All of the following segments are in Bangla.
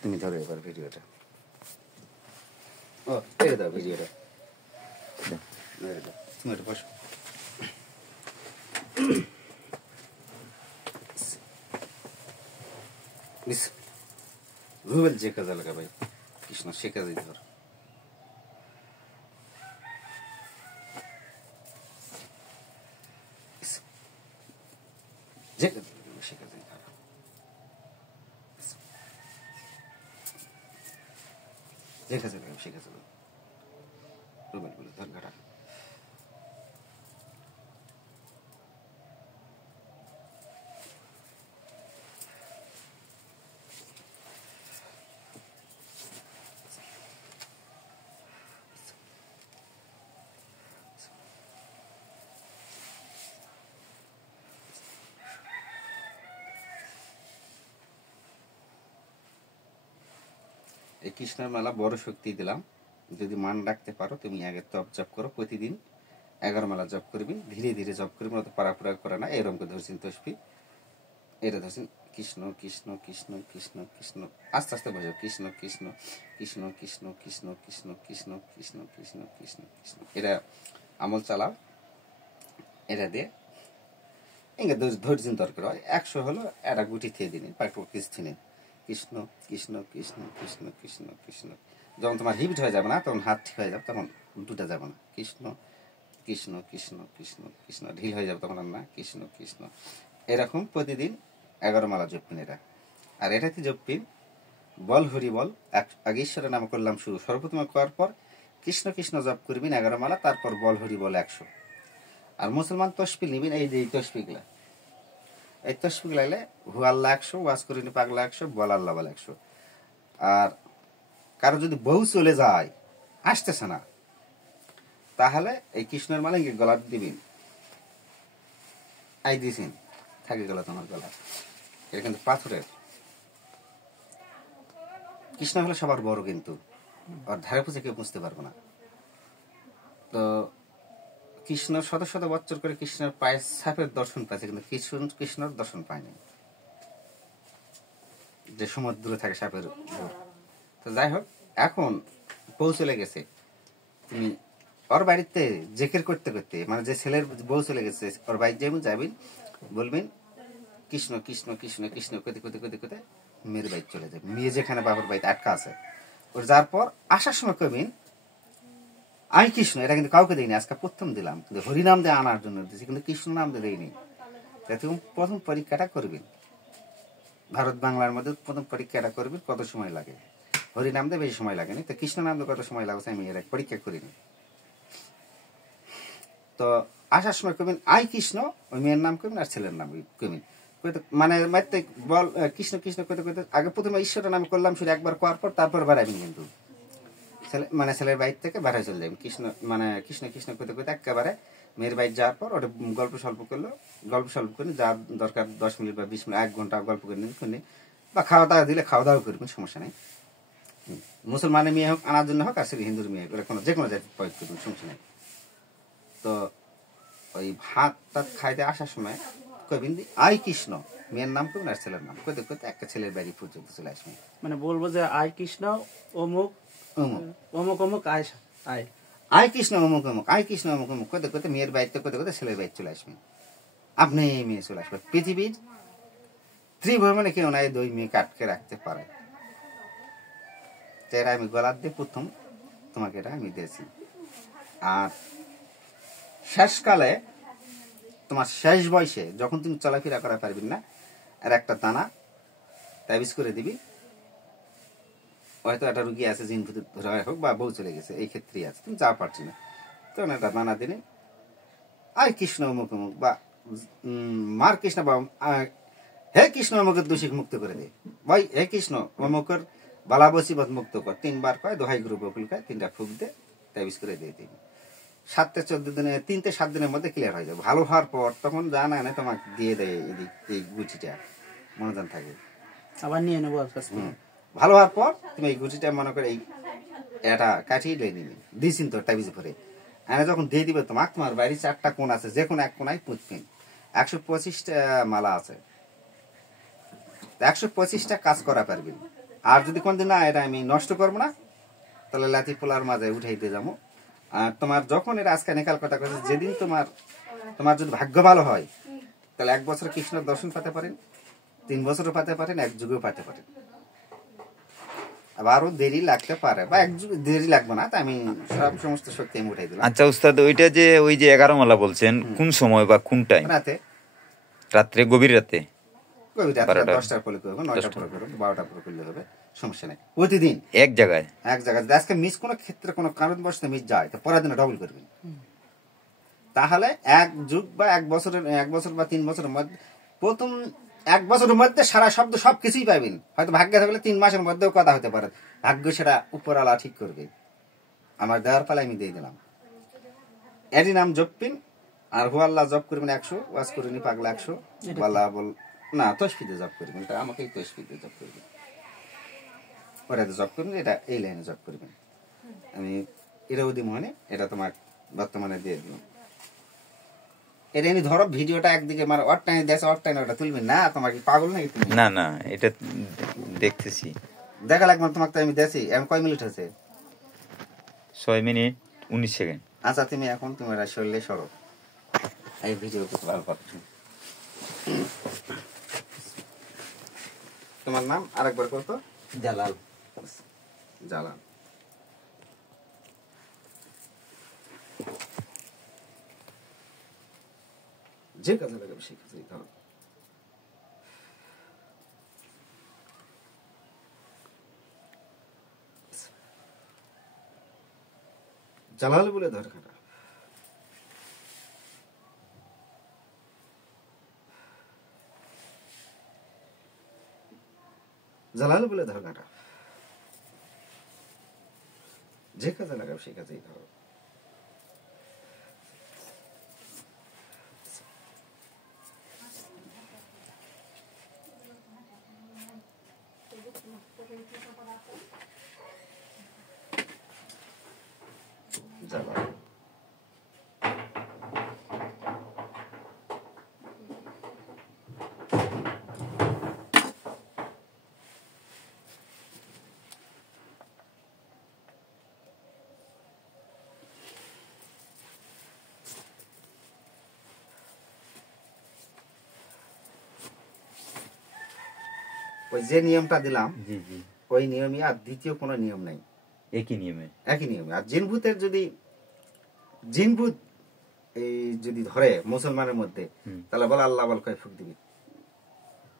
তুমি ধরো এবার ভিডিওটা। ও ছেড়ে দাও ভিডিওটা, তুমি এটা বসো। রুবেল যে কাজে লাগা ভাই কৃষ্ণ সে কাজে ধর। যে কাজে সে কাজে ধর। যে কাজে লাগা সে কাজে রুবেল বলে ধর ঘাটা। এই কৃষ্ণের মেলা বড় শক্তি দিলাম, যদি মান রাখতে পারো তুমি আগে তপ জপ করো, প্রতিদিন 11 মালা জপ করবি, ধীরে ধীরে জপ করবি, অত পাড়াপুরা করে না। এরকম করে ধরছেন তসবি, এটা ধরছেন কৃষ্ণ কৃষ্ণ কৃষ্ণ কৃষ্ণ কৃষ্ণ, আস্তে আস্তে বোঝো কৃষ্ণ কৃষ্ণ কৃষ্ণ কৃষ্ণ কৃষ্ণ কৃষ্ণ কৃষ্ণ কৃষ্ণ কৃষ্ণ কৃষ্ণ কৃষ্ণ, এটা আমল চালাও। এটা দিয়ে এগে ধৈর্য দরকার হয়। 100 হলো একটা গুটি খেয়ে দিন, পাকড় কিছু নিন, কৃষ্ণ কৃষ্ণ কৃষ্ণ কৃষ্ণ কৃষ্ণ কৃষ্ণ। যখন তোমার হিট হয়ে যাবে না, তখন হাত ঠিক হয়ে যাবে, তখন দুটা যাবে না, কৃষ্ণ কৃষ্ণ কৃষ্ণ কৃষ্ণ কৃষ্ণ, ঢিল হয়ে যাবে তখন আর না, কৃষ্ণ কৃষ্ণ। এরকম প্রতিদিন 11 মালা জপিন এটা। আর এটাতে জপিন বল হরি বল, আগে ঈশ্বরের নাম করলাম শুরু, সর্বপ্রথম করার পর কৃষ্ণ কৃষ্ণ জপ করবিন 11 মালা, তারপর বল হরি বল 100। আর মুসলমান তসবিহ নিবেন, এই যে তসবিহগুলা, এই তসবিহ লাগলে হু আল্লাহ 100, ওয়াজ করিনি পাগলা 100, বল আল্লাহ বল 100। আর কারো যদি বউ চলে যায়, আসতেছে না, তাহলে এই কৃষ্ণের মালা গলা দিবেন, আই দিয়েছেন থাকে গেল তোমার গলা। এটা কিন্তু পাথরের। কৃষ্ণ হলো সবার বড়, কিন্তু আর ধারে পুষে কেউ বুঝতে পারবো না। তো কৃষ্ণ শত শত বছর করে কৃষ্ণের পায়ের ছাপের দর্শন পাইছে, কিন্তু কৃষ্ণর দর্শন পায়নি, যে সমুদ্রে থাকে সাপের। তো যাই হোক, এখন বউ চলে গেছে, তুমি ওর বাড়িতে জেকের করতে করতে, মানে যে ছেলের বউ চলে গেছে ওর বাড়ি যেমন যাবেন, বলবেন কৃষ্ণ কৃষ্ণ কৃষ্ণ কৃষ্ণ করতে করতে করতে করতে মেয়ের বাড়ি চলে যাবে। মেয়ে যেখানে বাবার বাড়িতে আটকা আছে, ওর যাওয়ার পর আসার সময় কবেন আই কৃষ্ণ। এটা কিন্তু কাউকে দেয়নি, আজকে প্রথম দিলাম, কিন্তু হরিনাম দিয়ে আনার জন্য দিয়েছি, কিন্তু কৃষ্ণ নাম দিয়ে দেয়নি। প্রথম পরীক্ষাটা করবেন, ভারত বাংলার মধ্যে প্রথম পরীক্ষাটা করবেন, কত সময় লাগে। হরিনাম দিয়ে বেশি সময় লাগেনি, তো কৃষ্ণ নাম দিয়ে কত সময় লাগছে আমি এর পরীক্ষা করিনি। তো আসার সময় কবেন আই কৃষ্ণ, ওই মেয়ের নাম কবেন আর ছেলের নাম কবেন, মানে বল কৃষ্ণ কৃষ্ণ করতে করতে আগে প্রথমে ঈশ্বরের নাম করলাম শুধু একবার করার পর তারপর বাড়াবেন, কিন্তু মানে ছেলের বাইর থেকে বাইরে চলে যাবেন, কৃষ্ণ মানে কৃষ্ণ কৃষ্ণ করতে করতে একেবারে মেয়ের বাইর যাওয়ার পর ওটা গল্প স্বল্প করলো, গল্প স্বল্প করে যা দরকার 10 মিনিট বা 20 মিনিট 1 ঘন্টা গল্প করে নিন, বা খাওয়া দাওয়া দিলে খাওয়া দাওয়া করবেন, সমস্যা নেই। মুসলমানের মেয়ে হোক আনার জন্য হোক, আর সে হিন্দুর মেয়ে হোক, কোনো যে কোনো জায়গায় প্রয়োগ করবেন, সমস্যা নেই। তো ওই ভাত টাত খাইতে আসার সময় কবিন আই কৃষ্ণ, মেয়ের নাম কবিন আর ছেলের নাম করতে করতে একটা ছেলের বাড়ি পর্যন্ত চলে আসবে। মানে বলবো যে আই কৃষ্ণ অমুক অমুক অমুক অমুক আই আই আই কৃষ্ণ অমুক অমুক, আই কৃষ্ণ অমুক অমুক করতে করতে মেয়ের বাড়িতে করতে করতে ছেলের বাড়ি চলে আসবে। আপনি মেয়ে চলে আসবে। পৃথিবীর ত্রিভুবনে কেউ নাই 2 মেয়েকে আটকে রাখতে পারে। এটা আমি গলার দিয়ে প্রথম তোমাকে এটা আমি দিয়েছি। আর শেষকালে তোমার শেষ বয়সে যখন তুমি চলাফেরা করা পারবি না, আর একটা দানা তাবিজ করে দিবি, হয়তো একটা রুগী আছে জিন ভূত ধরা হোক বা বউ চলে গেছে, এই ক্ষেত্রেই আছে, তুমি যা পারছি না, তখন একটা দানা দিনে আয় কৃষ্ণ অমুক অমুক বা মার কৃষ্ণ বা হে কৃষ্ণ অমুকের দোষী মুক্ত করে দে, ভাই হে কৃষ্ণ অমুকের বালা বসিবত মুক্ত কর, 3 বার কয়, দোহাই গুরু বকুল কয়, 3টা ফুক দে, তাবিজ করে দিয়ে দিবি। 7 থেকে 14 দিনে, 3 থেকে 7 দিনের মধ্যে ক্লিয়ার হয়ে যাবে। ভালো হওয়ার পর তখন জানা না তোমাকে দিয়ে দেয় এই গুচিটা, মনোজান থাকে, আবার নিয়ে নেবো। ভালো হওয়ার পর তুমি এই গুচিটা মনে করে এই এটা কাটিয়ে দিয়ে নিবি, দিয়েছিন তো তাবিজ ভরে এনে যখন দিয়ে দিবে তোমাকে, তোমার বাড়ির 4টা কোণ আছে, যে কোনো এক কোণায় পুঁতবেন। 125টা মালা আছে, 125টা কাজ করা পারবেন। আর যদি কোনদিন না এটা আমি নষ্ট করবো না, তাহলে লাতি পোলার মাঝে উঠাইতে যাবো। আর তোমার যখন এটা আজকে নিকাল কথা কয়েছে, যেদিন তোমার যদি ভাগ্য ভালো হয়, তাহলে 1 বছর কৃষ্ণের দর্শন পেতে পারেন, 3 বছরও পেতে পারেন, 1 যুগেও পেতে পারেন। আবারও দেরি লাগতে পারে, বা 1 যুগ দেরি লাগবে না, তা আমি সমস্ত শক্তি আমি উঠাই দিলাম। আচ্ছা উস্তাদ, ওইটা যে ওই যে 11 মালা বলছেন, কোন সময় বা কোন টাইম? রাতে, রাত্রে, গভীর রাতে? গভীর রাতে 10টার পরে করবো, 9টার পরে করবো, 12টার পরে করলে হবে, সমস্যা নেই। প্রতিদিন এক জায়গায় যদি আজকে মিস কোনো ক্ষেত্রে কোনো কারণবশত মিস যায়, তো পরের দিনে ডবল করবেন। তাহলে 1 যুগ বা 1 বছরের 1 বছর বা 3 বছরের মধ্যে, প্রথম 1 বছরের মধ্যে সারা শব্দ সবকিছুই পাবেন। হয়তো ভাগ্যে থাকলে 3 মাসের মধ্যেও কথা হতে পারে, ভাগ্য সেটা উপরওয়ালা ঠিক করবে। আমার দেওয়ার পালা আমি দিয়ে দিলাম। এরই নাম জপিন, আর হু আল্লাহ জপ করবেন 100, ওয়াজ করিনি পাগলা 100, বাল্লাহ বল না তসফিতে জপ করবেন, এটা আমাকেই তসফিতে জপ করবেন, পরে জব করবেন, এটা এই লাইনে জব করবেন। আমি ইরাউদ্দি মোহনে এটা তোমার বর্তমানে দিয়ে দিলাম। এটা আমি ধরো ভিডিওটা একদিকে মানে অট টাইনে দেশে অট টাইনে ওটা তুলবেন না, তোমার কি পাগল নাকি তুমি? না না, এটা দেখতেছি। দেখা লাগবে তোমাকে, তো আমি দেশি। এখন কয় মিনিট হয়েছে? 6 মিনিট 19 সেকেন্ড। আচ্ছা তুমি এখন তোমার শরীরে সরো, এই ভিডিও করতে ভালো পাচ্ছ। তোমার নাম আরেকবার করতো? জালাল। জালাল। যে কাজে লাগাবে সেই কাজেই ধরো। জালাল বলে দরকার, জালাল বলে ধর্মটা যে কাজে লাগাবে সেই কাজেই ধরো। জালাল। ওই যে নিয়মটা দিলাম, জি জি, ওই নিয়মই, আর দ্বিতীয় কোনো নিয়ম নাই, একই নিয়মে। একই নিয়মে। আর জিনভূতের যদি জিনভূত এই যদি ধরে মুসলমানের মধ্যে, তাহলে বলে আল্লাহ বল কয় ফুক দিবি,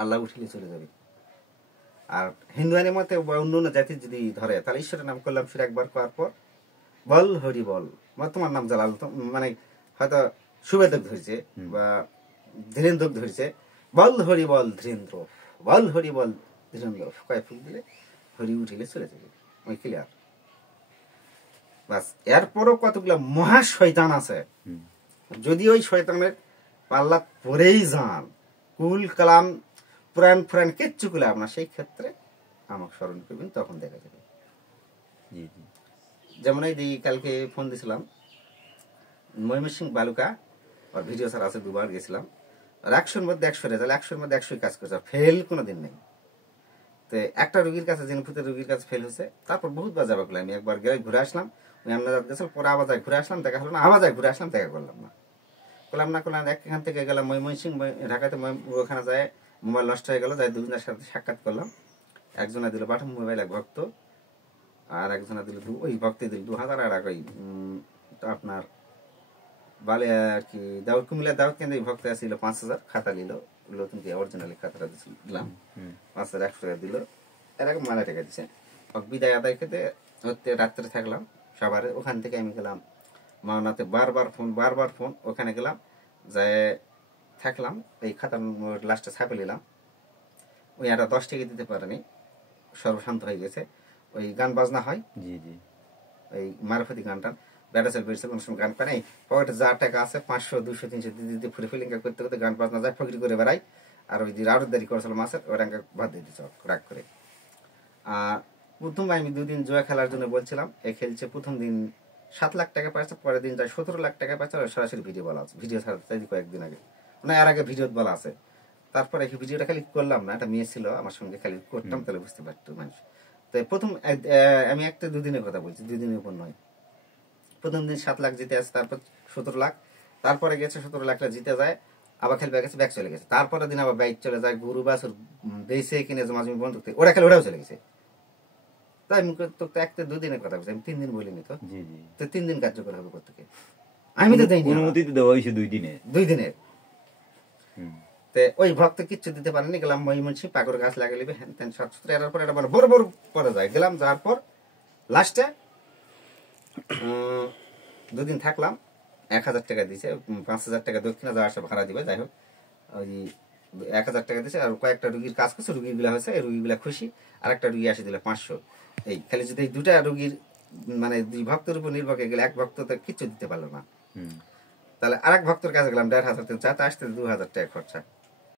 আল্লাহ উঠিলে চলে যাবে। আর হিন্দুয়ানের মতে বা অন্য অন্য জাতির যদি ধরে, তাহলে ঈশ্বরের নাম করলাম ফির একবার করার পর বল হরি বল, তোমার নাম জালাল, মানে হয়তো সুবেদক ধরেছে বা ধীরেন্দ্র ধরেছে, বল হরি বল ধীরেন্দ্র, বল হরি বল ধীরেন্দ্র, কয় ফুক দিলে হরি উঠিলে চলে যাবে, ওই ক্লিয়ার। বাস। এরপরও কতগুলো মহা শয়তান আছে, যদি ওই শয়তানের পাল্লা পরেই যান, কুল কালাম পুরাণ ফুরান কিচ্ছু কুলে আপনার, সেই ক্ষেত্রে আমাকে স্মরণ করবেন, তখন দেখা যাবে। জি জি। যেমন এই কালকে ফোন দিয়েছিলাম ময়মনসিংহ বালুকা, আর ভিডিও স্যার আছে, 2বার গেছিলাম, আর 100-র মধ্যে 100 রেজাল্ট, 100-র মধ্যে 100 কাজ করছে, ফেল কোনোদিন নেই। তো একটা রোগীর কাছে, জিনভূতের রোগীর কাছে ফেল হয়েছে, তারপর বহুতবার যাওয়া করলাম, আমি একবার গেলে ঘুরে আসলাম, ওই আমনাজাত গেছিলাম, পরে আবার ঘুরে আসলাম, দেখা হলো না, আবার ঘুরে আসলাম, দেখা করলাম না, এখান থেকে গেলাম ময়মনসিংহ, ঢাকাতে ওখানে যায় মোবাইল নষ্ট হয়ে গেল, যাই 2জনের সাথে সাক্ষাৎ করলাম, একজনে দিল বাটন মোবাইল, এক ভক্ত, আর একজনে দিল ওই ভক্তে দিল 2000, আর ওই আপনার বালে আর কি দাউদ কুমিল্লা দাউদ কেন্দ্রে ভক্ত আসছিল 5000, খাতা নিল, নতুন কি অরিজিনালি খাতাটা দিলাম, 5100 টাকা দিল, এরকম মালা টাকা দিচ্ছে। বিদায় আদায় খেতে হতে রাত্রে থাকলাম সবারে, ওখান থেকে আমি গেলাম মাওনাতে, বারবার ফোন, ওখানে গেলাম, যায় থাকলাম, এই খাতা লাস্টে ছাপে নিলাম, ওই একটা 10 টাকা দিতে পারেনি, সর্বশান্ত হয়ে গেছে। ওই গান বাজনা হয়, জি জি, ওই মারফতি গানটা বেড়াচাল বেড়েছে, কোনো সময় গান পাই, পকেটে যা টাকা আছে 500 200 300 দিতে ফুলে ফিলিং করতে করতে গান বাজনা যায়, ফকিরি করে বেড়াই। আর ওই যে রাউদারি করেছিল মাছের, ওটা ভাত দিয়ে দিচ্ছে রাগ করে। আর প্রথম আমি 2 দিন জুয়া খেলার জন্য বলছিলাম, এ খেলছে, প্রথম দিন 7 লাখ টাকা পাইছে, পরের দিন যায় 17 লাখ টাকা পাইছে, আর সরাসরি ভিডিও বলা আছে, ভিডিও ছাড়া কয়েকদিন আগে, মানে এর আগে ভিডিও বলা আছে। তারপরে এই ভিডিওটা খালি করলাম না, একটা মেয়ে ছিল আমার সঙ্গে, খালি করতাম তাহলে বুঝতে পারতো মানুষ। তো প্রথম আমি একটা দুদিনের কথা বলছি, দুদিনের উপর নয়। প্রথম দিন 7 লাখ জিতে আছে, তারপর 17 লাখ, তারপরে গেছে 17 লাখটা জিতে যায়, আবার খালি ব্যাগ গেছে, ব্যাগ চলে গেছে। তারপরে দিন আবার বাইক চলে যায়, গরু বাছুর বেঁচে কিনে জমাজমি বন্ধুক থেকে ওরা খালি ওটাও চলে গেছে। তাই মুখে তো একটা দুদিনের কথা বলছি, আমি 3 দিন বলিনি তো। জি জি তো 3 দিন কার্যকর হবে কোথেকে? আমি তো দেইনি, অনুমতি তো দেওয়া হয়েছে 2 দিনে। 2 দিনের। হুম। তো ওই ভক্ত কিচ্ছু দিতে পারেনি, গেলাম মহিমনসি পাগর গাছ লাগালিবে হ্যান ত্যান সব সূত্রে এরার পর এটা বড় বড় পরে যায়। গেলাম, যাওয়ার পর লাস্টে 2 দিন থাকলাম, 1000 টাকা দিছে, 5000 টাকা দক্ষিণা যাওয়া আসা ভাড়া দিবে, যাই হোক ওই 1000 টাকা দিছে। আর কয়েকটা রুগীর কাজ করছে, রুগীগুলা হয়েছে, এই রুগীগুলা খুশি। আর একটা রুগী আসে দিল 500। এই খালি যদি এই 2টা রুগীর মানে 2 ভক্তের উপর নির্ভর করে গেলে, এক ভক্ত তো কিচ্ছু দিতে পারলো না। হুম। তাহলে আরেক ভক্তের কাছে গেলাম, 1500 টাকা, যাতে আসতে 2000 টাকা খরচা।